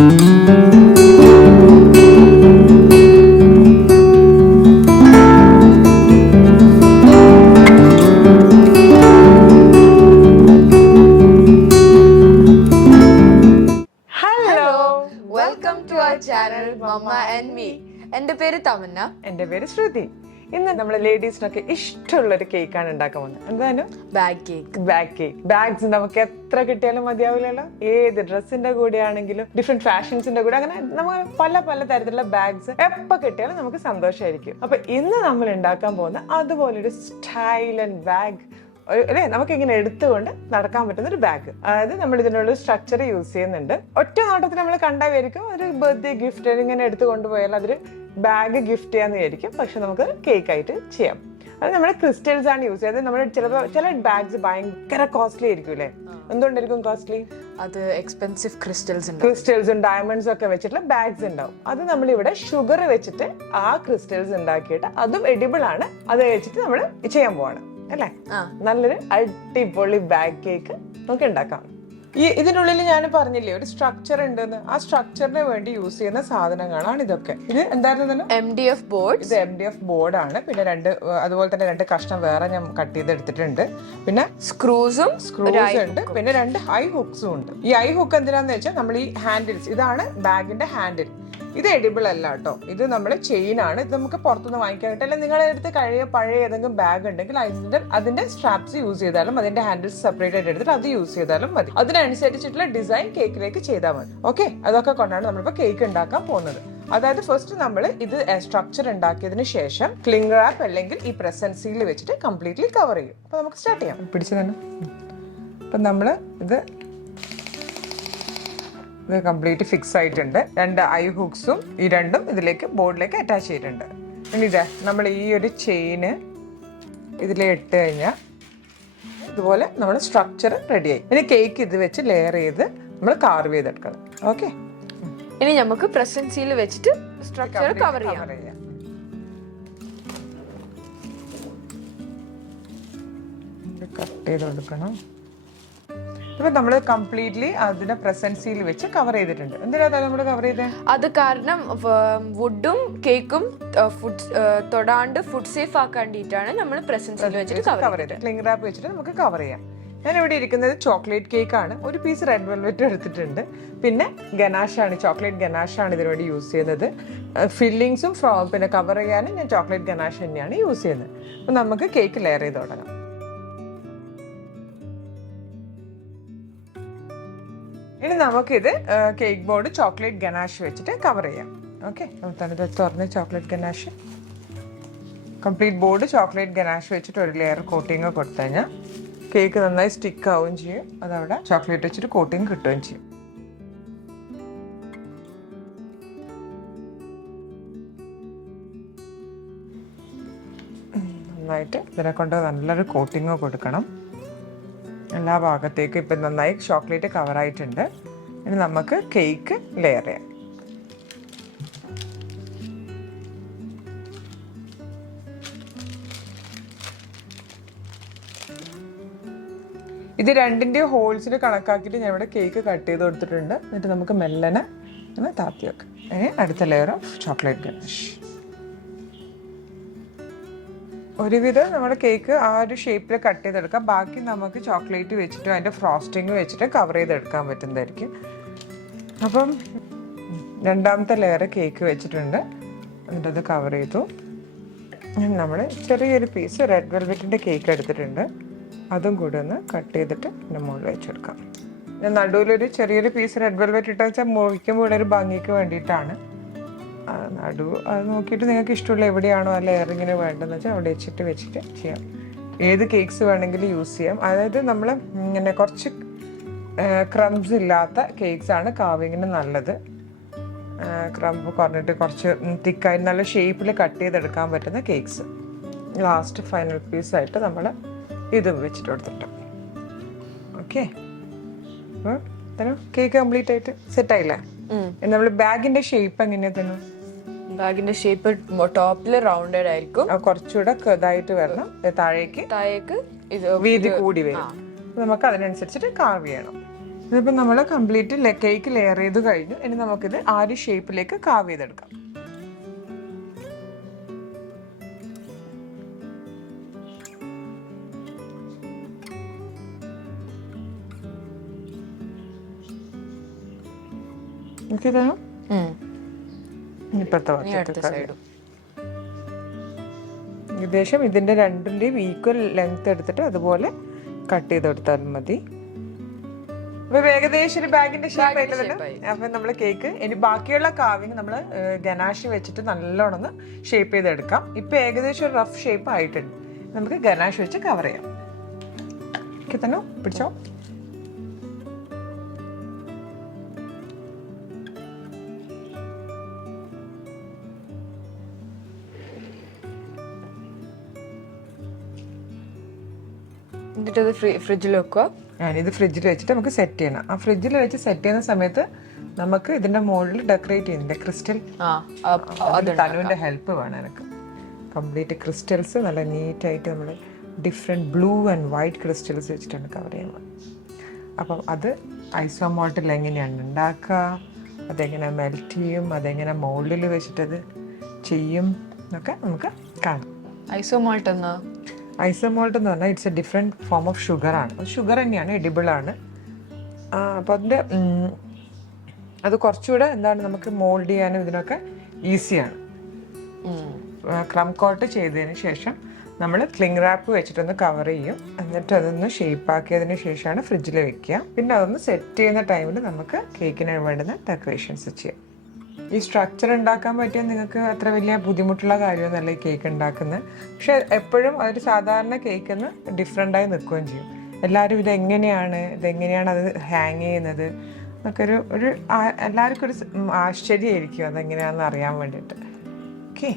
എന്റെ പേര് തമന്ന. എന്റെ പേര് ശ്രുതി. ഇന്ന് നമ്മള് ലേഡീസിനൊക്കെ ഇഷ്ടമുള്ള ഒരു കേക്കാണ് ഉണ്ടാക്കാൻ പോകുന്നത്. എന്താണ്? Bag cake. Bag cake. Bags നമുക്ക് എത്ര കിട്ടിയാലും മതിയാവില്ലല്ലോ. ഏത് ഡ്രസ്സിന്റെ കൂടെ ആണെങ്കിലും ഡിഫറെന്റ് ഫാഷൻസിന്റെ കൂടെ അങ്ങനെ നമുക്ക് പല പല തരത്തിലുള്ള ബാഗ്സ് എപ്പോ കിട്ടിയാലും നമുക്ക് സന്തോഷമായിരിക്കും. അപ്പൊ ഇന്ന് നമ്മൾ ഉണ്ടാക്കാൻ പോകുന്ന അതുപോലൊരു സ്റ്റൈൽ ആൻഡ് ബാഗ് അല്ലെ, നമുക്ക് ഇങ്ങനെ എടുത്തുകൊണ്ട് നടക്കാൻ പറ്റുന്ന ഒരു ബാഗ്. അതായത് നമ്മൾ ഇതിനുള്ള സ്ട്രക്ചർ യൂസ് ചെയ്യുന്നുണ്ട്. ഒറ്റ നോട്ടത്തിൽ നമ്മൾ കണ്ടായിരിക്കും ഒരു ബർത്ത്ഡേ ഗിഫ്റ്റ് ഇങ്ങനെ എടുത്തു കൊണ്ടുപോയാൽ അതൊരു ബാഗ് ഗിഫ്റ്റ് ചെയ്യാന്ന് വിചാരിക്കും. പക്ഷെ നമുക്ക് കേക്ക് ആയിട്ട് ചെയ്യാം. അത് നമ്മുടെ ക്രിസ്റ്റൽസ് ആണ് യൂസ് ചെയ്യുന്നത്. നമ്മുടെ ചിലപ്പോൾ ചില ബാഗ്സ് ഭയങ്കര കോസ്റ്റ്ലി ആയിരിക്കും അല്ലേ? എന്തുകൊണ്ടായിരിക്കും കോസ്റ്റ്ലി? അത് എക്സ്പെൻസീവ് ക്രിസ്റ്റൽസും ഡയമണ്ട്സും ഒക്കെ വെച്ചിട്ടുള്ള ബാഗ്സ് ഉണ്ടാവും. അത് നമ്മളിവിടെ ഷുഗർ വെച്ചിട്ട് ആ ക്രിസ്റ്റൽസ് ഉണ്ടാക്കിയിട്ട് അതും എഡിബിൾ ആണ്. അത് വെച്ചിട്ട് നമ്മൾ ചെയ്യാൻ പോവാണ് അല്ലേ? നല്ലൊരു അടിപൊളി ബാഗ് കേക്ക് നമുക്ക് ഉണ്ടാക്കാം. ഇതിനുള്ളിൽ ഞാൻ പറഞ്ഞില്ലേ ഒരു സ്ട്രക്ചർ ഉണ്ടെന്ന്. ആ സ്ട്രക്ചറിന് വേണ്ടി യൂസ് ചെയ്യുന്ന സാധനങ്ങളാണ് ഇതൊക്കെ. ഇത് എന്തായിരുന്നു? MDF board. ഇത് MDF ബോർഡാണ്. പിന്നെ അതുപോലെ തന്നെ 2 കഷ്ണം വേറെ ഞാൻ കട്ട് ചെയ്തെടുത്തിട്ടുണ്ട്. പിന്നെ സ്ക്രൂസ് ഉണ്ട്. പിന്നെ 2 ഐ ഹുക്സും ഉണ്ട്. ഈ ഐ ഹുക്ക് എന്തിനാന്ന് വെച്ചാൽ നമ്മൾ ഈ ഹാൻഡിൽസ്, ഇതാണ് ബാഗിന്റെ ഹാൻഡിൽ. ഇത് എഡിബിൾ അല്ല കേട്ടോ. ഇത് നമ്മൾ ചെയിൻ ആണ്. ഇത് നമുക്ക് പുറത്തുനിന്ന് വാങ്ങിക്കാൻ കിട്ടില്ല. നിങ്ങളുടെ അടുത്ത് പഴയ ഏതെങ്കിലും ബാഗ് ഉണ്ടെങ്കിൽ അതിന്റെ സ്ട്രാപ്സ് യൂസ് ചെയ്താലും അതിന്റെ ഹാൻഡിൽസ് സെപ്പറേറ്റ് ആയിട്ട് എടുത്തിട്ട് അത് യൂസ് ചെയ്താലും മതി. അതിനനുസരിച്ചിട്ടുള്ള ഡിസൈൻ കേക്കിലേക്ക് ചെയ്താൽ മതി. ഓക്കെ, അതൊക്കെ കൊണ്ടാണ് നമ്മളിപ്പോൾ കേക്ക് ഉണ്ടാക്കാൻ പോകുന്നത്. അതായത് ഫസ്റ്റ് നമ്മൾ ഇത് സ്ട്രക്ചർ ഉണ്ടാക്കിയതിന് ശേഷം ക്ലിംഗ് റാപ്പ് അല്ലെങ്കിൽ ഈ പ്രസന്റ് സീൽ വെച്ചിട്ട് കംപ്ലീറ്റ്ലി കവർ ചെയ്യും. അപ്പൊ നമുക്ക് സ്റ്റാർട്ട് ചെയ്യാം. പിടിച്ചു തന്നെ. അപ്പൊ നമ്മള് ഇത് കംപ്ലീറ്റ് ഫിക്സ് ആയിട്ടുണ്ട്. 2 ഐ ഹുക്സും ഈ 2ഉം ഇതിലേക്ക് ബോർഡിലേക്ക് അറ്റാച്ച് ചെയ്തിട്ടുണ്ട്. ഇനി ഇതാ നമ്മൾ ഈ ഒരു ചെയിന് ഇതിൽ ഇട്ട് കഴിഞ്ഞാൽ ഇതുപോലെ നമ്മുടെ സ്ട്രക്ചർ റെഡിയായി. ഇനി കേക്ക് ഇത് വെച്ച് ലെയർ ചെയ്ത് നമ്മൾ കാർവ് ചെയ്തെടുക്കണം. ഓക്കെ, ഇനി നമുക്ക് പ്രസന്റ് സീൽ വെച്ചിട്ട് സ്ട്രക്ചർ കവർ ചെയ്യാം. കട്ട് ചെയ്ത് കൊടുക്കണം. ഇപ്പൊ നമ്മള് കംപ്ലീറ്റ്ലി അതിനെ പ്രസന്റ് സീൽ വെച്ച് കവർ ചെയ്തിട്ടുണ്ട്. എന്തിനാ നമ്മൾ കവർ ചെയ്തത്? അത് കാരണം വുഡും കേക്കും തൊടാണ്ട് ഫുഡ് സേഫ് ആക്കാണ്ടിട്ടാണ് നമ്മൾ പ്രസന്റ് സീൽ വെച്ചിട്ട് കവർ ചെയ്തത്. ക്ലിംഗ് റാപ്പ് വെച്ചിട്ട് നമുക്ക് കവർ ചെയ്യാം. ഞാൻ ഇവിടെ ഇരിക്കുന്നത് ചോക്ലേറ്റ് കേക്ക് ആണ്. ഒരു പീസ് റെഡ് വെൽവെറ്റ് എടുത്തിട്ടുണ്ട്. പിന്നെ ഗനാഷാണ്, ചോക്ലേറ്റ് ഗനാഷാണ് ഇതിനുവേണ്ടി യൂസ് ചെയ്യുന്നത്. ഫില്ലിങ്സും പിന്നെ കവർ ചെയ്യാനും ഞാൻ ചോക്ലേറ്റ് ഗനാഷ് തന്നെയാണ് യൂസ് ചെയ്യുന്നത്. അപ്പൊ നമുക്ക് കേക്ക് ലെയർ ചെയ്ത് തുടങ്ങാം. ഇനി നമുക്കിത് കേക്ക് ബോർഡ് ചോക്ലേറ്റ് ഗനാഷ് വെച്ചിട്ട് കവർ ചെയ്യാം. ഓക്കെ, തനിത് തുറന്ന് chocolate ganache complete board chocolate ganache വെച്ചിട്ട് ഒരു ലെയർ കോട്ടിങ് കൊടുത്തു കഴിഞ്ഞാൽ കേക്ക് നന്നായി സ്റ്റിക്ക് ആവുകയും ചെയ്യും. അതവിടെ ചോക്ലേറ്റ് വെച്ചിട്ട് കോട്ടിങ് കിട്ടുകയും ചെയ്യും. നന്നായിട്ട് ഇതിനെ കൊണ്ട് നല്ലൊരു കോട്ടിങ് കൊടുക്കണം. എല്ലാ ഭാഗത്തേക്കും ഇപ്പം നന്നായി ചോക്ലേറ്റ് കവറായിട്ടുണ്ട്. ഇനി നമുക്ക് കേക്ക് ലെയർ ചെയ്യാം. ഇത് 2ന്റെ ഹോൾസിൽ കണക്കാക്കിയിട്ട് ഞാൻ ഇവിടെ കേക്ക് കട്ട് ചെയ്ത് കൊടുത്തിട്ടുണ്ട്. എന്നിട്ട് നമുക്ക് മെല്ലനെ ഇങ്ങനെ താത്തി വെക്കാം. അടുത്ത ലെയർ ഓഫ് ചോക്ലേറ്റ് ഗനാഷ്. ഒരുവിധം നമ്മുടെ കേക്ക് ആ ഒരു ഷേപ്പിൽ കട്ട് ചെയ്തെടുക്കാം. ബാക്കി നമുക്ക് ചോക്ലേറ്റ് വെച്ചിട്ടും അതിൻ്റെ ഫ്രോസ്റ്റിങ് വെച്ചിട്ട് കവർ ചെയ്തെടുക്കാൻ പറ്റുന്നതായിരിക്കും. അപ്പം 2ാമത്തെ ലെയർ കേക്ക് വെച്ചിട്ടുണ്ട്. എന്നിട്ടത് കവർ ചെയ്തു. നമ്മൾ ചെറിയൊരു പീസ് റെഡ് വെൽവെറ്റിൻ്റെ കേക്ക് എടുത്തിട്ടുണ്ട്. അതും കൂടി ഒന്ന് കട്ട് ചെയ്തിട്ട് എൻ്റെ മുകളിൽ വെച്ചെടുക്കാം. ഞാൻ നടുവിലൊരു ചെറിയൊരു പീസ് റെഡ് വെൽവെറ്റ് ഇട്ട് വെച്ചാൽ മുറിക്കുമ്പോൾ ഇവിടെ ഒരു ഭംഗിക്ക് വേണ്ടിയിട്ടാണ്. അത് നോക്കിയിട്ട് നിങ്ങൾക്ക് ഇഷ്ടമുള്ള എവിടെയാണോ ആ ലെയറിങ്ങിന് വേണ്ടതെന്ന് വെച്ചാൽ അവിടെ വെച്ചിട്ട് ചെയ്യാം. ഏത് കേക്ക്സ് വേണമെങ്കിലും യൂസ് ചെയ്യാം. അതായത് നമ്മൾ ഇങ്ങനെ കുറച്ച് ക്രംസ് ഇല്ലാത്ത കേക്ക്സ് ആണ് കാവിങ്ങിന് നല്ലത്. ക്രംബ് കുറഞ്ഞിട്ട് കുറച്ച് തിക്കായി നല്ല ഷേപ്പിൽ കട്ട് ചെയ്തെടുക്കാൻ പറ്റുന്ന കേക്ക്സ്. ലാസ്റ്റ് ഫൈനൽ പീസായിട്ട് നമ്മൾ ഇതും വെച്ചിട്ട് കൊടുത്തിട്ട് ഓക്കെ. അപ്പോൾ കേക്ക് കംപ്ലീറ്റ് ആയിട്ട് സെറ്റായില്ലേ? നമ്മൾ ബാഗിന്റെ ഷേപ്പ് എങ്ങനെയാ തന്നെ? ബാഗിന്റെ ഷേപ്പ് ടോപ്പില് റൗണ്ടഡ് ആയിരിക്കും. കുറച്ചുകൂടെ ഇതായിട്ട് വരണം. താഴേക്ക് ഇത് വീതി കൂടി വരും. നമുക്ക് അതിനനുസരിച്ചിട്ട് കാർവ് ചെയ്യണം. ഇതിപ്പോൾ നമ്മൾ കംപ്ലീറ്റ് കേക്ക് ലെയർ ചെയ്ത് കഴിഞ്ഞു. ഇനി നമുക്കിത് ആ ഒരു ഷേപ്പിലേക്ക് കാവ് ചെയ്തെടുക്കാം. ഇപ്പോഴത്തെ ഏകദേശം ഇതിന്റെ രണ്ടിന്റെയും ഈക്വൽ ലെങ്ത് എടുത്തിട്ട് അതുപോലെ കട്ട് ചെയ്തെടുത്താലും മതി. അപ്പൊ ഏകദേശം ഒരു ബാഗിന്റെ ഷേപ്പ് ആയിട്ടല്ലോ. അപ്പൊ നമ്മള് കേക്ക് ഇനി ബാക്കിയുള്ള കാവിങ് നമ്മള് ഗനാഷ് വെച്ചിട്ട് നല്ലോണം ഷേപ്പ് ചെയ്തെടുക്കാം. ഇപ്പൊ ഏകദേശം ഒരു റഫ് ഷേപ്പ് ആയിട്ടുണ്ട്. നമുക്ക് ഗനാഷ് വെച്ച് കവർ ചെയ്യാം. തന്നെ പിടിച്ചോ. എന്നിട്ട് ഫ്രിഡ്ജിൽ വെക്കുക. ഇത് ഫ്രിഡ്ജിൽ വെച്ചിട്ട് നമുക്ക് സെറ്റ് ചെയ്യണം. ആ ഫ്രിഡ്ജിൽ വെച്ച് സെറ്റ് ചെയ്യുന്ന സമയത്ത് നമുക്ക് ഇതിന്റെ മുകളിൽ ഡെക്കറേറ്റ് ചെയ്യുന്നുണ്ട് ക്രിസ്റ്റൽ. തനുവിന്റെ ഹെൽപ്പ് വേണം എനിക്ക്. കംപ്ലീറ്റ് ക്രിസ്റ്റൽസ് നല്ല നീറ്റായിട്ട് നമ്മൾ different blue and white crystals വെച്ചിട്ടാണ് കവർ ചെയ്യുന്നത്. അപ്പം അത് ഐസോമോൾട്ടിൽ എങ്ങനെയാണ് ഉണ്ടാക്കുക, അതെങ്ങനെ മെൽറ്റ് ചെയ്യും, അതെങ്ങനെ മോൾഡിൽ വെച്ചിട്ടത് ചെയ്യും എന്നൊക്കെ നമുക്ക് കാണാം. ഐസോമോൾട്ട് എന്ന് പറഞ്ഞാൽ it's a different form of ഷുഗറാണ്. ഷുഗർ തന്നെയാണ്, എഡിബിളാണ്. അപ്പോൾ അതിൻ്റെ അത് കുറച്ചുകൂടെ എന്താണ് നമുക്ക് മോൾഡ് ചെയ്യാനും ഇതിനൊക്കെ ഈസിയാണ്. ക്രം കോട്ട് ചെയ്തതിന് ശേഷം നമ്മൾ ക്ലിംഗ് റാപ്പ് വെച്ചിട്ടൊന്ന് കവർ ചെയ്യും. എന്നിട്ട് അതൊന്ന് ഷേപ്പ് ആക്കിയതിന് ശേഷമാണ് ഫ്രിഡ്ജിൽ വെക്കുക. പിന്നെ അതൊന്ന് സെറ്റ് ചെയ്യുന്ന ടൈമിൽ നമുക്ക് കേക്കിന് വേണ്ടുന്ന ഡെക്കറേഷൻസ് ചെയ്യാം. ഈ സ്ട്രക്ചർ ഉണ്ടാക്കാൻ പറ്റിയാൽ നിങ്ങൾക്ക് അത്ര വലിയ ബുദ്ധിമുട്ടുള്ള കാര്യമൊന്നുമല്ല ഈ കേക്ക് ഉണ്ടാക്കുന്നത്. പക്ഷെ എപ്പോഴും ഒരു സാധാരണ കേക്കിന്ന് ഡിഫറെൻ്റായി നിൽക്കുകയും ചെയ്യും. എല്ലാവരും ഇതെങ്ങനെയാണ് അത് ഹാങ് ചെയ്യുന്നത് എന്നൊക്കെ ഒരു എല്ലാവർക്കും ഒരു ആശ്ചര്യമായിരിക്കും അതെങ്ങനെയാണെന്ന് അറിയാൻ വേണ്ടിയിട്ട്. ഓക്കെ,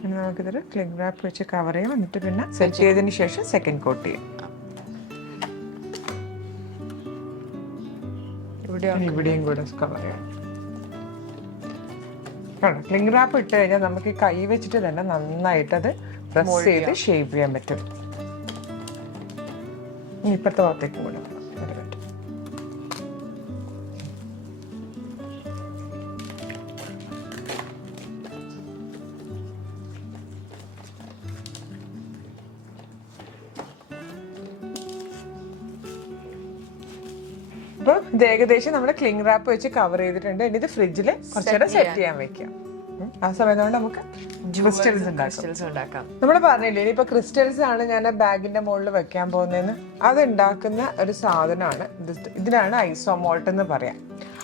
പിന്നെ നമുക്കിതൊരു ക്ലിംഗ് റാപ്പ് വെച്ച് കവർ ചെയ്യാം. എന്നിട്ട് പിന്നെ സെറ്റ് ചെയ്തതിന് ശേഷം സെക്കൻഡ് കോട്ട് ചെയ്യും. ഇവിടെയും കൂടെ കവർ ചെയ്യാം. ക്ലിംഗ് റാപ്പ് ഇട്ട് കഴിഞ്ഞാൽ നമുക്ക് ഈ കൈ വെച്ചിട്ട് തന്നെ നന്നായിട്ട് അത് പ്രസ് ചെയ്ത് ഷേപ്പ് ചെയ്യാൻ പറ്റും. ഇപ്പോഴത്തെ ഭാഗത്തേക്ക് കൂടെ പറ്റും. അപ്പൊ ഇത് ഏകദേശം നമ്മൾ ക്ലിംഗ് റാപ്പ് വെച്ച് കവർ ചെയ്തിട്ടുണ്ട്. ഇനി ഇത് ഫ്രിഡ്ജിൽ കുറച്ചുകൂടെ സെറ്റ് ചെയ്യാൻ വെക്കാം. ആ സമയം കൊണ്ട് നമുക്ക് ക്രിസ്റ്റൽസ് ഉണ്ടാക്കാം. നമ്മൾ പറഞ്ഞില്ലേ ഇനിയിപ്പോ ക്രിസ്റ്റൽസ് ആണ് ഞാൻ ബാഗിന്റെ മുകളിൽ വെക്കാൻ പോകുന്നതെന്ന്. അത് ഉണ്ടാക്കുന്ന ഒരു സാധനമാണ് ഇതിനാണ് ഐസോമോൾട്ട് എന്ന് പറയാം.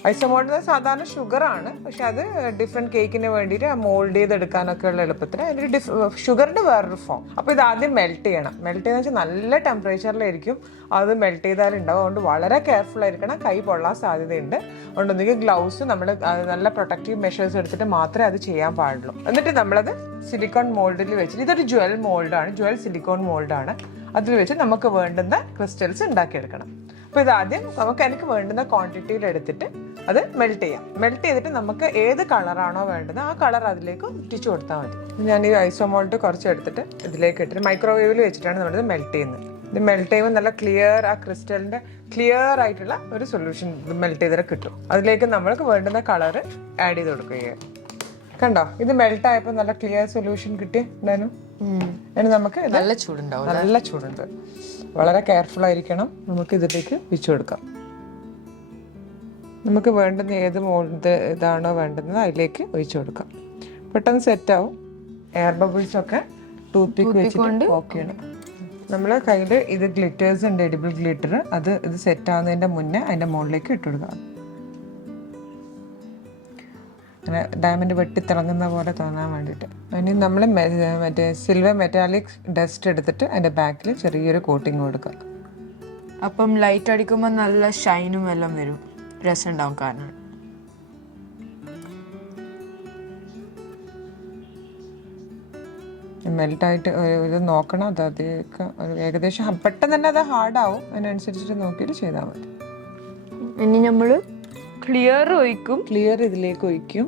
ഐസോമോൾട്ട് സാധാരണ ഷുഗറാണ്, പക്ഷെ അത് ഡിഫറെൻറ്റ് കേക്കിന് വേണ്ടിയിട്ട് മോൾഡ് ചെയ്തെടുക്കാനൊക്കെ ഉള്ള എളുപ്പത്തിന് അതിൻ്റെ ഷുഗറിൻ്റെ വേറൊരു ഫോം. അപ്പോൾ ഇത് ആദ്യം മെൽറ്റ് ചെയ്യണം. മെൽറ്റ് ചെയ്യുന്ന വെച്ചാൽ നല്ല ടെമ്പറേച്ചറിലായിരിക്കും അത് മെൽറ്റ് ചെയ്താലുണ്ടാവും. അതുകൊണ്ട് വളരെ കെയർഫുൾ ആയിരിക്കണം, കൈ പൊള്ളാൻ സാധ്യതയുണ്ട്. അതുകൊണ്ട് ഒന്നുകിൽ ഗ്ലൗസ് നമ്മൾ നല്ല പ്രൊട്ടക്റ്റീവ് മെഷേഴ്സ് എടുത്തിട്ട് മാത്രമേ അത് ചെയ്യാൻ പാടുള്ളൂ. എന്നിട്ട് നമ്മളത് സിലിക്കോൺ മോൾഡിൽ വെച്ചിട്ട്, ഇതൊരു ജ്വൽ മോൾഡാണ്, ജ്വൽ സിലിക്കോൺ മോൾഡാണ്. അതിൽ വെച്ച് നമുക്ക് വേണ്ടുന്ന ക്രിസ്റ്റൽസ് ഉണ്ടാക്കിയെടുക്കണം. അപ്പോൾ ഇതാദ്യം എനിക്ക് വേണ്ടുന്ന ക്വാണ്ടിറ്റിയിൽ എടുത്തിട്ട് അത് മെൽറ്റ് ചെയ്യാം. മെൽറ്റ് ചെയ്തിട്ട് നമുക്ക് ഏത് കളറാണോ വേണ്ടത് ആ കളർ അതിലേക്ക് ഒറ്റിച്ചു കൊടുത്താൽ മതി. ഞാൻ ഈ ഐസോമോൾട്ട് കുറച്ച് എടുത്തിട്ട് ഇതിലേക്ക് ഇട്ടിട്ട് മൈക്രോവേവിൽ വെച്ചിട്ടാണ് നമ്മളിത് മെൽറ്റ് ചെയ്യുന്നത്. ഇത് മെൽറ്റ് ചെയ്യുമ്പോൾ നല്ല ക്ലിയർ, ആ ക്രിസ്റ്റലിൻ്റെ ക്ലിയർ ആയിട്ടുള്ള ഒരു സൊല്യൂഷൻ മെൽറ്റ് ചെയ്തിട്ട് കിട്ടും. അതിലേക്ക് നമ്മൾക്ക് വേണ്ടുന്ന കളർ ആഡ് ചെയ്ത് കൊടുക്കുക. കണ്ടോ, ഇത് മെൽറ്റ് ആയപ്പോൾ നല്ല ക്ലിയർ സൊല്യൂഷൻ കിട്ടി. അതിന് നമുക്ക് നല്ല ചൂടുണ്ടാവും, നല്ല ചൂടുണ്ട്. വളരെ കെയർഫുൾ ആയിരിക്കണം. നമുക്ക് ഇതിലേക്ക് വെച്ചു കൊടുക്കാം. നമുക്ക് വേണ്ടുന്ന ഏത് മോൾഡ് ഇതാണോ വേണ്ടുന്നത് അതിലേക്ക് ഒഴിച്ചു കൊടുക്കാം. പെട്ടെന്ന് സെറ്റാവും. എയർ ബബിൾസൊക്കെ ടൂത്ത് പിക്ക് വെച്ചിട്ട് ഓക്കെയാണ്. നമ്മളെ കയ്യിൽ ഇത് ഗ്ലിറ്റേഴ്സ് ഉണ്ട്, എഡിബിൾ ഗ്ലിറ്റർ. ഇത് സെറ്റ് ആവുന്നതിൻ്റെ മുന്നേ അതിൻ്റെ മുകളിലേക്ക് ഇട്ട് കൊടുക്കാം. അങ്ങനെ ഡയമണ്ട് വെട്ടിത്തിളങ്ങുന്ന പോലെ തോന്നാൻ വേണ്ടിയിട്ട്. ഇനി നമ്മൾ മറ്റേ സിൽവർ മെറ്റാലിക് ഡസ്റ്റ് എടുത്തിട്ട് അതിൻ്റെ ബാക്കിൽ ചെറിയൊരു കോട്ടിങ് കൊടുക്കുക. അപ്പം ലൈറ്റ് അടിക്കുമ്പോൾ നല്ല ഷൈനും എല്ലാം വരും, രസം ഉണ്ടാവും. കാരണം മെൽറ്റായിട്ട് ഇത് നോക്കണം. അതൊക്കെ ഏകദേശം പെട്ടെന്ന് തന്നെ അത് ഹാർഡാവും. അതിനനുസരിച്ചിട്ട് നോക്കിയിട്ട് ചെയ്താൽ മതി. ഇനി നമ്മൾ ക്ലിയർ ഒഴിക്കും. ക്ലിയർ ഇതിലേക്ക് ഒഴിക്കും,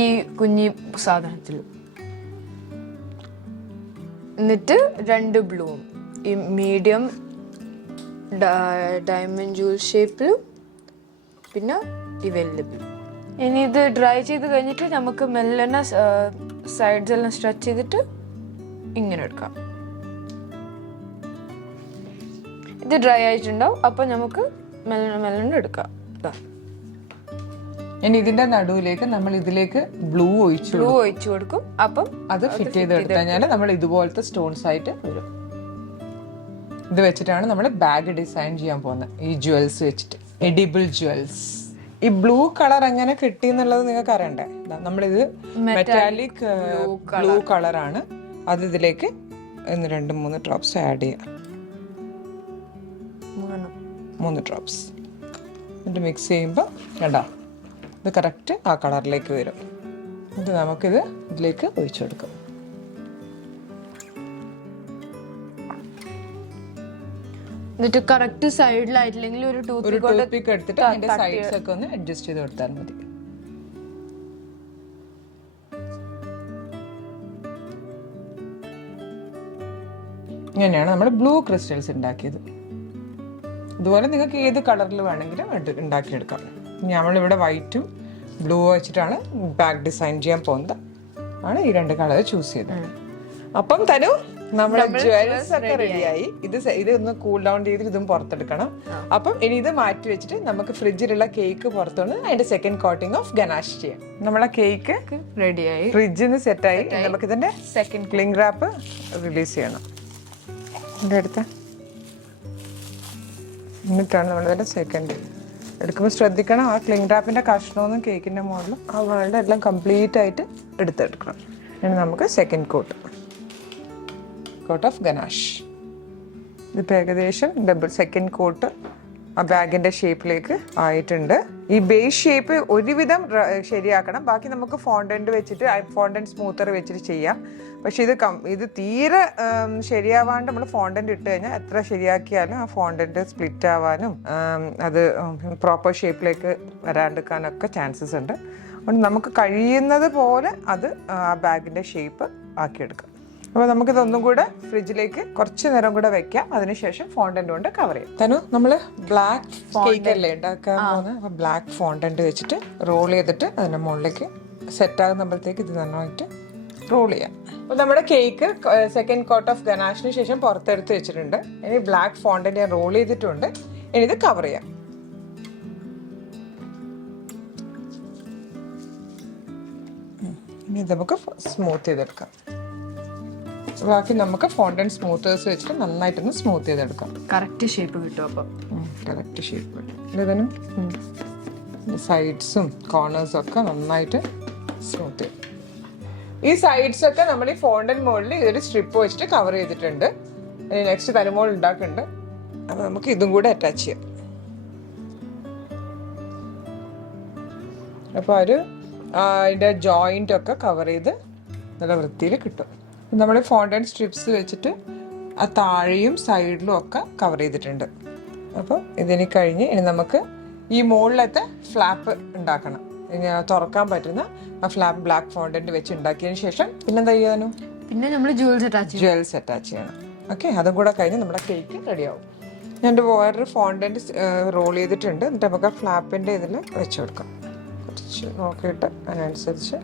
ഈ കുഞ്ഞി സാധനത്തിൽ. എന്നിട്ട് 2 ബ്ലൂവും ഈ മീഡിയം ഡയമണ്ട് ജൂൾ ഷേപ്പിലും പിന്നെ ഇവൈലബിൾ. ഇനി ഇത് ഡ്രൈ ചെയ്ത് കഴിഞ്ഞിട്ട് നമുക്ക് മെല്ലനെ സൈഡ്സ് എല്ലാം സ്ട്രെച്ച് ചെയ്തിട്ട് ഇങ്ങനെ എടുക്കാം. ഇത് ഡ്രൈ ആയിട്ടുണ്ടാവും, അപ്പം നമുക്ക് മെല്ലനെ എടുക്കാം. ഇനി ഇതിന്റെ നടുവിലേക്ക് നമ്മൾ ഇതിലേക്ക് ബ്ലൂ ഒഴിച്ചു കൊടുക്കും. അപ്പം അത് ഫിറ്റ് ചെയ്ത് എടുത്തു കഴിഞ്ഞാൽ നമ്മൾ ഇതുപോലത്തെ സ്റ്റോൺസ് ആയിട്ട് വരും. ഇത് വെച്ചിട്ടാണ് നമ്മൾ ബാഗ് ഡിസൈൻ ചെയ്യാൻ പോകുന്നത്, ഈ ജ്വൽസ് വെച്ചിട്ട്, എഡിബിൾ ജ്വൽസ്. ഈ ബ്ലൂ കളർ എങ്ങനെ കിട്ടി എന്നുള്ളത് നിങ്ങൾക്ക് അറിയണ്ടേ? നമ്മളിത് മെറ്റാലിക് ബ്ലൂ കളറാണ്. അത് ഇതിലേക്ക് 2-3 ഡ്രോപ്സ് ആഡ് ചെയ്യാം. 3 ഡ്രോപ്സ് എന്നിട്ട് മിക്സ് ചെയ്യുമ്പോൾ കണ്ടോ, ഇത് കറക്റ്റ് ആ കളറിലേക്ക് വരും. ഇത് നമുക്കിത് ഇതിലേക്ക് ഒഴിച്ചു കൊടുക്കാം. എന്നിട്ട് കറക്റ്റ് സൈഡിലായിട്ടില്ലെങ്കിൽ ഒരു ടൂത്ത് പിക്ക് എടുത്തിട്ട് അതിന്റെ സൈഡ്സ് ഒക്കെ ഒന്ന് അഡ്ജസ്റ്റ് ചെയ്ത് കൊടുത്താൽ മതി. ഇങ്ങനെയാണ് നമ്മൾ ബ്ലൂ ക്രിസ്റ്റൽസ് ഉണ്ടാക്കിയത്. ഇതുപോലെ നിങ്ങൾക്ക് ഏത് കളറിൽ വേണമെങ്കിലും ഉണ്ടാക്കിയെടുക്കാം. നമ്മളിവിടെ വൈറ്റും ബ്ലൂ വെച്ചിട്ടാണ് ബാഗ് ഡിസൈൻ ചെയ്യാൻ പോകുന്നത്. ആണ് ഈ 2 കളർ ചൂസ് ചെയ്തത്. അപ്പം തനു, നമ്മുടെ ജ്വൽസ് ഒക്കെ റെഡിയായി. ഇത് ഒന്ന് കൂൾ ഡൗൺ ചെയ്ത് ഇതും പുറത്തെടുക്കണം. അപ്പം ഇനി ഇത് മാറ്റി വെച്ചിട്ട് നമുക്ക് ഫ്രിഡ്ജിലുള്ള കേക്ക് പുറത്തുകൊണ്ട് അതിന്റെ സെക്കൻഡ് കോട്ടിംഗ് ഓഫ് ഗനാഷ് ചെയ്യാം. നമ്മളെ കേക്ക് റെഡിയായി, ഫ്രിഡ്ജിൽ നിന്ന് സെറ്റായി. നമുക്ക് ഇതിന്റെ സെക്കൻഡ് ക്ലിംഗ് റാപ്പ് റിലീസ് ചെയ്യണം. അടുത്ത എന്നിട്ടാണ് നമ്മളിതിന്റെ സെക്കൻഡ് എടുക്കുമ്പോൾ ശ്രദ്ധിക്കണം, ആ ക്ലിംഗ് റാപ്പിന്റെ കഷ്ണമൊന്നും കേക്കിന്റെ മുകളിൽ ആ വേൾഡ് എല്ലാം കംപ്ലീറ്റ് ആയിട്ട് എടുത്തെടുക്കണം. ഇനി നമുക്ക് സെക്കൻഡ് കോട്ട് ഓഫ് ഗനാഷ്. ഇതിപ്പോൾ ഏകദേശം സെക്കൻഡ് കോട്ട് ആ ബാഗിന്റെ ഷേപ്പിലേക്ക് ആയിട്ടുണ്ട്. ഈ ബേസ് ഷേപ്പ് ഒരുവിധം ശരിയാക്കണം. ബാക്കി നമുക്ക് ഫോണ്ടന്റ് വെച്ചിട്ട് ഫോണ്ടന്റ് സ്മൂത്തർ വെച്ചിട്ട് ചെയ്യാം. പക്ഷെ ഇത് തീരെ ശരിയാവാണ്ട് നമ്മൾ ഫോണ്ടന്റ് ഇട്ട് കഴിഞ്ഞാൽ എത്ര ശരിയാക്കിയാലും ആ ഫോണ്ടന്റ് സ്പ്ലിറ്റ് ആവാനും അത് പ്രോപ്പർ ഷേപ്പിലേക്ക് വരാണ്ടിരിക്കാനൊക്കെ ചാൻസസ് ഉണ്ട്. അതുകൊണ്ട് നമുക്ക് കഴിയുന്നത് പോലെ അത് ആ ബാഗിന്റെ ഷേപ്പ് ആക്കിയെടുക്കാം. അപ്പോൾ നമുക്കിതൊന്നും കൂടെ ഫ്രിഡ്ജിലേക്ക് കുറച്ച് നേരം കൂടെ വെക്കാം. അതിനുശേഷം ഫോണ്ടന്റ് കൊണ്ട് കവർ ചെയ്യാം. തനു, നമ്മൾ ബ്ലാക്ക് കേക്ക് അല്ലേ ഉണ്ടാക്കാൻ പോകുന്നത്. അപ്പോൾ ബ്ലാക്ക് ഫോണ്ടന്റ് വെച്ചിട്ട് റോൾ ചെയ്തിട്ട് അതിൻ്റെ മുകളിലേക്ക് സെറ്റ് ആകുമ്പോഴത്തേക്ക് ഇത് നന്നായിട്ട് റോൾ ചെയ്യാം. അപ്പോൾ നമ്മുടെ കേക്ക് സെക്കൻഡ് കോട്ട് ഓഫ് ഗനാഷിന് ശേഷം പുറത്തെടുത്ത് വെച്ചിട്ടുണ്ട്. ഇനി ബ്ലാക്ക് ഫോണ്ടന്റ് ഞാൻ റോൾ ചെയ്തിട്ടുണ്ട്. ഇനി ഇത് കവർ ചെയ്യാം. ഇനി ഇത് നമുക്ക് സ്മൂത്ത് ചെയ്തെടുക്കാം. ബാക്കി നമുക്ക് ഫോണ്ടന്റ് സ്മൂത്തേഴ്സ് വെച്ചിട്ട് നന്നായിട്ടൊന്ന് സ്മൂത്ത് ചെയ്തെടുക്കാം. കറക്റ്റ് ഷേപ്പ് കിട്ടും. അപ്പം കറക്റ്റ് ഷേപ്പ് കിട്ടും. ഇതിന് സൈഡ്സും കോർണേഴ്സും ഒക്കെ നന്നായിട്ട് സ്മൂത്ത് ചെയ്യും. ഈ സൈഡ്സ് ഒക്കെ നമ്മൾ ഈ ഫോണ്ടന്റ് മുകളിൽ ഇതൊരു സ്ട്രിപ്പ് വെച്ചിട്ട് കവർ ചെയ്തിട്ടുണ്ട്. നെക്സ്റ്റ് തലമോൾ ഉണ്ടാക്കുന്നുണ്ട്. അപ്പോൾ നമുക്ക് ഇതും കൂടെ അറ്റാച്ച് ചെയ്യാം. അപ്പോൾ അതിൻ്റെ ജോയിൻ്റ് ഒക്കെ കവർ ചെയ്ത് നല്ല വൃത്തിയിൽ കിട്ടും. നമ്മൾ ഫോണ്ടന്റ് സ്ട്രിപ്സ് വെച്ചിട്ട് ആ താഴെയും സൈഡിലും ഒക്കെ കവർ ചെയ്തിട്ടുണ്ട്. അപ്പോൾ ഇതിന് കഴിഞ്ഞ് ഇനി നമുക്ക് ഈ മുകളിലത്തെ ഫ്ലാപ്പ് ഉണ്ടാക്കണം. ഇനി തുറക്കാൻ പറ്റുന്ന ആ ഫ്ലാപ്പ് ബ്ലാക്ക് ഫോണ്ടന്റ് വെച്ച് ഉണ്ടാക്കിയതിന് ശേഷം പിന്നെന്താ ചെയ്യാനും, പിന്നെ നമ്മൾ ജ്വൽസ് അറ്റാച്ച് ചെയ്യണം. ഓക്കെ, അതും കൂടെ കഴിഞ്ഞ് നമ്മുടെ കേക്ക് റെഡിയാവും. ഞാൻ വേറൊരു ഫോണ്ടന്റ് റോൾ ചെയ്തിട്ടുണ്ട്. എന്നിട്ട് നമുക്ക് ആ ഫ്ലാപ്പിൻ്റെ ഇതിൽ വെച്ച് കൊടുക്കാം. കുറച്ച് നോക്കിയിട്ട് അതിനനുസരിച്ച്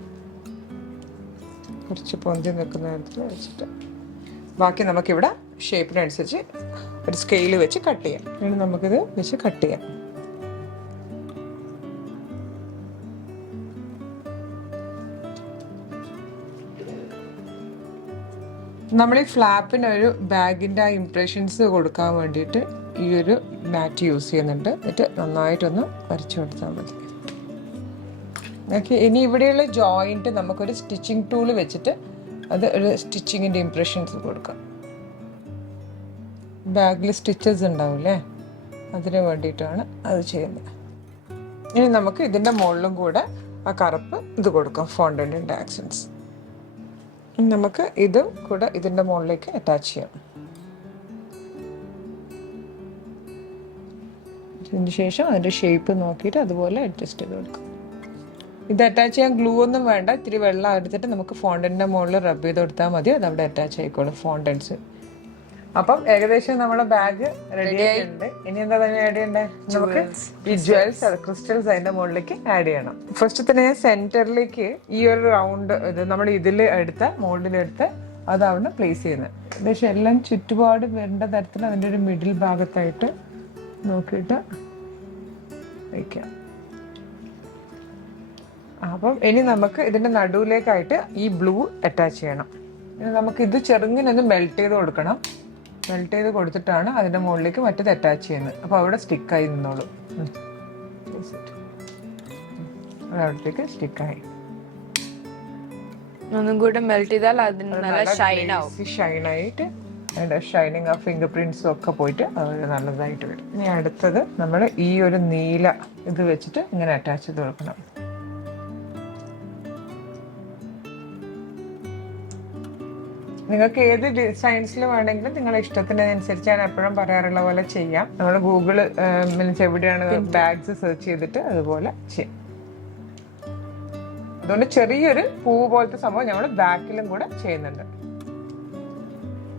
കുറച്ച് പൊന്തി നിൽക്കുന്ന തരത്തിൽ വെച്ചിട്ട് ബാക്കി നമുക്കിവിടെ ഷേപ്പിനനുസരിച്ച് ഒരു സ്കെയിൽ വെച്ച് കട്ട് ചെയ്യാം. ഇനി നമുക്കിത് വെച്ച് കട്ട് ചെയ്യാം. നമ്മൾ ഈ ഫ്ലാപ്പിന് ഒരു ബാഗിൻ്റെ ആ ഇംപ്രഷൻസ് കൊടുക്കാൻ വേണ്ടിയിട്ട് ഈ ഒരു മാറ്റ് യൂസ് ചെയ്യുന്നുണ്ട്. എന്നിട്ട് നന്നായിട്ടൊന്ന് വരച്ചു കൊടുത്താൽ മതി. ഓക്കെ, ഇനി ഇവിടെയുള്ള ജോയിൻറ്റ് നമുക്കൊരു സ്റ്റിച്ചിങ് ടൂൾ വെച്ചിട്ട് അത് ഒരു സ്റ്റിച്ചിങ്ങിൻ്റെ ഇംപ്രഷൻസ് കൊടുക്കാം. ബാഗിൽ സ്റ്റിച്ചസ് ഉണ്ടാവില്ലേ, അതിന് വേണ്ടിയിട്ടാണ് അത് ചെയ്യുന്നത്. ഇനി നമുക്ക് ഇതിൻ്റെ മുകളിലും കൂടെ ആ കറുപ്പ് ഇത് കൊടുക്കാം, ഫോണ്ടന്റിൻ്റെ ആക്സൻസ്. നമുക്ക് ഇതും കൂടെ ഇതിൻ്റെ മുകളിലേക്ക് അറ്റാച്ച് ചെയ്യാം. ഇതിന് ശേഷം അതിൻ്റെ ഷേപ്പ് നോക്കിയിട്ട് അതുപോലെ അഡ്ജസ്റ്റ് ചെയ്ത് കൊടുക്കാം. ഇത് അറ്റാച്ച് ചെയ്യാൻ ഗ്ലൂ ഒന്നും വേണ്ട. ഇത്തിരി വെള്ളം എടുത്തിട്ട് നമുക്ക് ഫോണ്ടന്റിൻ്റെ മുകളിൽ റബ്ബ് ചെയ്ത് കൊടുത്താൽ മതി. അത് അവിടെ അറ്റാച്ച് ആയിക്കോളും ഫോണ്ടൻസ്. അപ്പം ഏകദേശം നമ്മുടെ ബാഗ് റെഡി ആയിട്ടുണ്ട്. ഇനി എന്താ തന്നെ ആഡ് ചെയ്യണ്ടേ? നമുക്ക് ഈ ജ്വൽസ് ക്രിസ്റ്റൽസ് അതിന്റെ മുകളിലേക്ക് ആഡ് ചെയ്യണം. ഫസ്റ്റ് തന്നെ ഞാൻ സെന്ററിലേക്ക് ഈ ഒരു റൗണ്ട് ഇത് നമ്മൾ ഇതിൽ എടുത്ത മോൾഡിലെടുത്ത് അതാണ് പ്ലേസ് ചെയ്യുന്നത്. ഏകദേശം എല്ലാം ചുറ്റുപാട് വരേണ്ട തരത്തിൽ അതിൻ്റെ ഒരു മിഡിൽ ഭാഗത്തായിട്ട് നോക്കിയിട്ട് വയ്ക്കാം. അപ്പം ഇനി നമുക്ക് ഇതിന്റെ നടുവിലേക്കായിട്ട് ഈ ബ്ലൂ അറ്റാച്ച് ചെയ്യണം. ഇനി നമുക്ക് ഇത് ചെറുങ്ങിനൊന്ന് മെൽറ്റ് ചെയ്ത് കൊടുക്കണം. മെൽറ്റ് ചെയ്ത് കൊടുത്തിട്ടാണ് അതിന്റെ മുകളിലേക്ക് മറ്റേത് അറ്റാച്ച് ചെയ്യുന്നത്. അപ്പൊ അവിടെ സ്റ്റിക്കായി നിന്നോളൂ. അവിടത്തേക്ക് സ്റ്റിക്കായി. ഒന്നും കൂടെ മെൽറ്റ് ചെയ്താൽ അതിന് നല്ല ഷൈൻ ആവും. ഷൈൻ ആയിട്ട് അതിന്റെ ഷൈനിങ് ആ ഫിംഗർ പ്രിന്റ്സും ഒക്കെ പോയിട്ട് അത് നല്ലതായിട്ട് വരും. ഇനി അടുത്തത് നമ്മൾ ഈ ഒരു നീല ഇത് വെച്ചിട്ട് ഇങ്ങനെ അറ്റാച്ച് ചെയ്ത് കൊടുക്കണം. നിങ്ങൾക്ക് ഏത് ഡിസൈൻസിൽ വേണമെങ്കിലും നിങ്ങളുടെ ഇഷ്ടത്തിനനുസരിച്ച് ഞാൻ എപ്പോഴും പറയാറുള്ള പോലെ ചെയ്യാം. നമ്മൾ ഗൂഗിള് മീൻസ് എവിടെയാണ് ബാഗ്സ് സെർച്ച് ചെയ്തിട്ട് അതുപോലെ ചെയ്യാം. അതുകൊണ്ട് ചെറിയൊരു പൂവ് പോലത്തെ സംഭവം ഞങ്ങൾ ബാക്കിലും കൂടെ ചെയ്യുന്നുണ്ട്.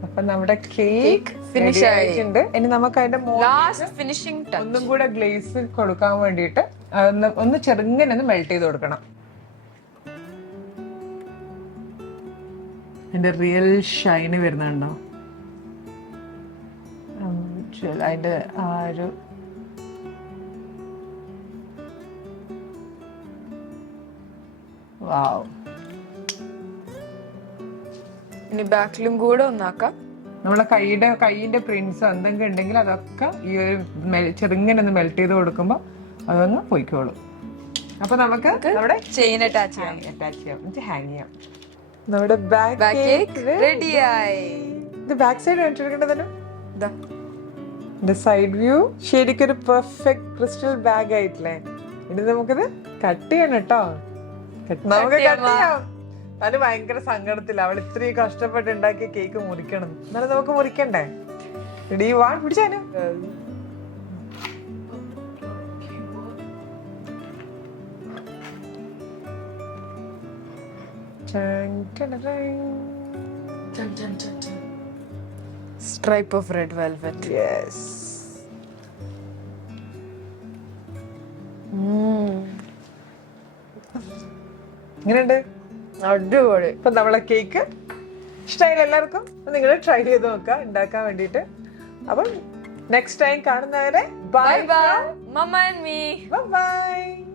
അപ്പൊ നമ്മുടെ കേക്ക് ഫിനിഷ് ആയിട്ടുണ്ട്. ഇനി നമുക്ക് അതിന്റെ ഫിനിഷിംഗ് ഒന്നും കൂടെ ഗ്ലേസ് കൊടുക്കാൻ വേണ്ടിയിട്ട് ഒന്ന് ചെറുങ്ങനെ ഒന്ന് മെൽറ്റ് ചെയ്ത് കൊടുക്കണം. അതിന്റെ റിയൽ ഷൈന് വരുന്നുണ്ടോ? അതിന്റെ ആ ഒരു വാവ്. ഇനി ബാക്കിലും കൂടെ ഒന്നാക്കാം. നമ്മളെ കൈയിന്റെ പ്രിന്റ്സ് എന്തെങ്കിലും ഉണ്ടെങ്കിൽ അതൊക്കെ ഈ ഒരു ചെറുങ്ങനെ ഒന്ന് മെൽറ്റ് ചെയ്ത് കൊടുക്കുമ്പോ അതൊന്ന് പോയിക്കോളും. അപ്പൊ നമുക്ക് നമ്മുടെ ചെയിൻ അറ്റാച്ച് ചെയ്യാം. ഹാങ് ചെയ്യാം. നമ്മുടെ ബാഗ് കേക്ക് റെഡിയായി. ഇത് ബാക്ക് സൈഡ് കണ്ടിട്ടുണ്ടെങ്കിലും സൈഡ് വ്യൂ ശരിക്കും ഒരു പെർഫെക്റ്റ് ക്രിസ്റ്റൽ ബാഗ് ആയിട്ടില്ലേ. ഇനി നമുക്കിത് കട്ട് ചെയ്യണം കേട്ടോ. നമുക്ക് കട്ട് ചെയ്യാം. അത് ഭയങ്കര സങ്കടത്തില്ല. അവൾ ഇത്രയും കഷ്ടപ്പെട്ട് ഉണ്ടാക്കിയ കേക്ക് മുറിക്കണം. എന്നാലും നമുക്ക് മുറിക്കണ്ടേ? റെഡി വൺ പിടിച്ചാലും Stripe of red velvet. Yes. ഇങ്ങനെയുണ്ട്. അടിപൊളി. ഇപ്പൊ നമ്മളെ കേക്ക് ഇഷ്ടമായില്ല എല്ലാവർക്കും? നിങ്ങൾ ട്രൈ ചെയ്ത് നോക്കുക ഉണ്ടാക്കാൻ വേണ്ടിയിട്ട്. അപ്പം നെക്സ്റ്റ് ടൈം കാണുന്നവരെ bye bye. Mama and me. Bye bye.